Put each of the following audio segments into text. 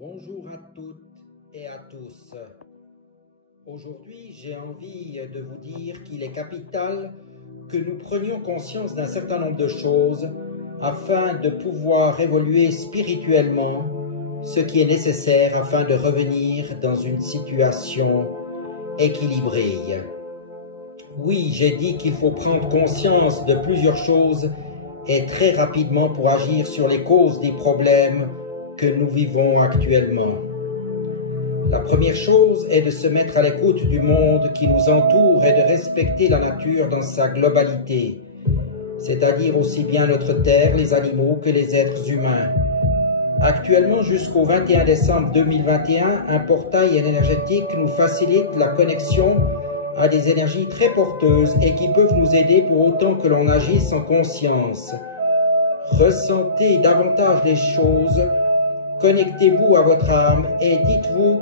Bonjour à toutes et à tous. Aujourd'hui, j'ai envie de vous dire qu'il est capital que nous prenions conscience d'un certain nombre de choses afin de pouvoir évoluer spirituellement, ce qui est nécessaire afin de revenir dans une situation équilibrée. Oui, j'ai dit qu'il faut prendre conscience de plusieurs choses et très rapidement pour agir sur les causes des problèmes que nous vivons actuellement. La première chose est de se mettre à l'écoute du monde qui nous entoure et de respecter la nature dans sa globalité, c'est-à-dire aussi bien notre terre, les animaux que les êtres humains. Actuellement, jusqu'au 21 décembre 2021, un portail énergétique nous facilite la connexion à des énergies très porteuses et qui peuvent nous aider pour autant que l'on agisse en conscience. Ressentez davantage les choses, connectez-vous à votre âme et dites-vous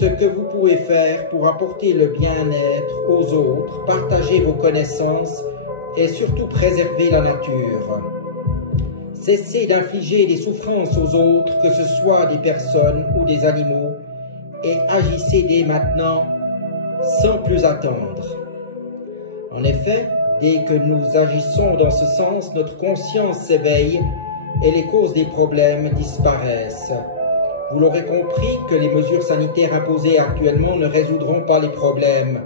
ce que vous pouvez faire pour apporter le bien-être aux autres, partager vos connaissances et surtout préserver la nature. Cessez d'infliger des souffrances aux autres, que ce soit des personnes ou des animaux, et agissez dès maintenant sans plus attendre. En effet, dès que nous agissons dans ce sens, notre conscience s'éveille et les causes des problèmes disparaissent. Vous l'aurez compris que les mesures sanitaires imposées actuellement ne résoudront pas les problèmes,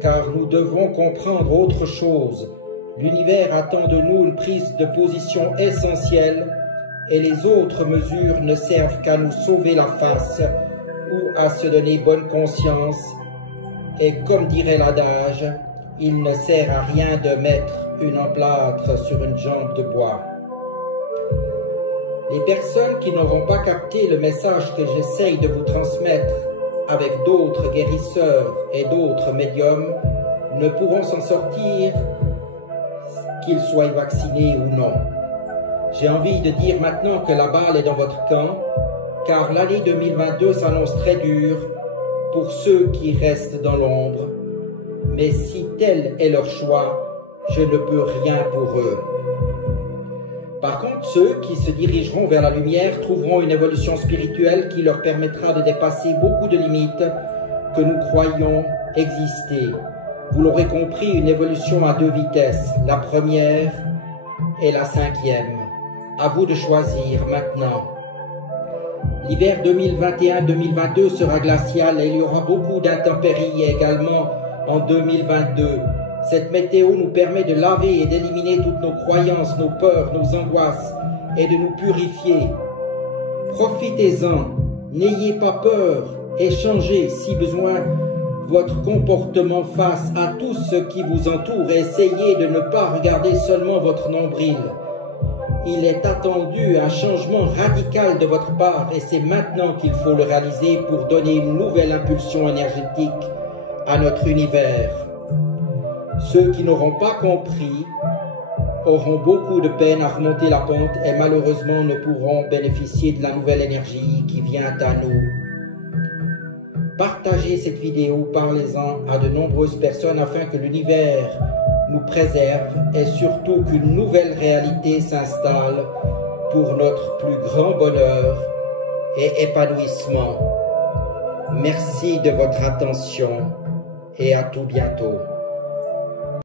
car nous devons comprendre autre chose. L'univers attend de nous une prise de position essentielle et les autres mesures ne servent qu'à nous sauver la face ou à se donner bonne conscience. Et comme dirait l'adage, il ne sert à rien de mettre une emplâtre sur une jambe de bois. Les personnes qui n'auront pas capté le message que j'essaye de vous transmettre avec d'autres guérisseurs et d'autres médiums ne pourront s'en sortir, qu'ils soient vaccinés ou non. J'ai envie de dire maintenant que la balle est dans votre camp, car l'année 2022 s'annonce très dure pour ceux qui restent dans l'ombre, mais si tel est leur choix, je ne peux rien pour eux. Par contre, ceux qui se dirigeront vers la lumière trouveront une évolution spirituelle qui leur permettra de dépasser beaucoup de limites que nous croyons exister. Vous l'aurez compris, une évolution à deux vitesses, la première et la cinquième. À vous de choisir maintenant. L'hiver 2021-2022 sera glacial et il y aura beaucoup d'intempéries également en 2022. Cette météo nous permet de laver et d'éliminer toutes nos croyances, nos peurs, nos angoisses et de nous purifier. Profitez-en, n'ayez pas peur et changez si besoin votre comportement face à tout ce qui vous entoure et essayez de ne pas regarder seulement votre nombril. Il est attendu un changement radical de votre part et c'est maintenant qu'il faut le réaliser pour donner une nouvelle impulsion énergétique à notre univers. Ceux qui n'auront pas compris auront beaucoup de peine à remonter la pente et malheureusement ne pourront bénéficier de la nouvelle énergie qui vient à nous. Partagez cette vidéo, parlez-en à de nombreuses personnes afin que l'univers nous préserve et surtout qu'une nouvelle réalité s'installe pour notre plus grand bonheur et épanouissement. Merci de votre attention et à tout bientôt.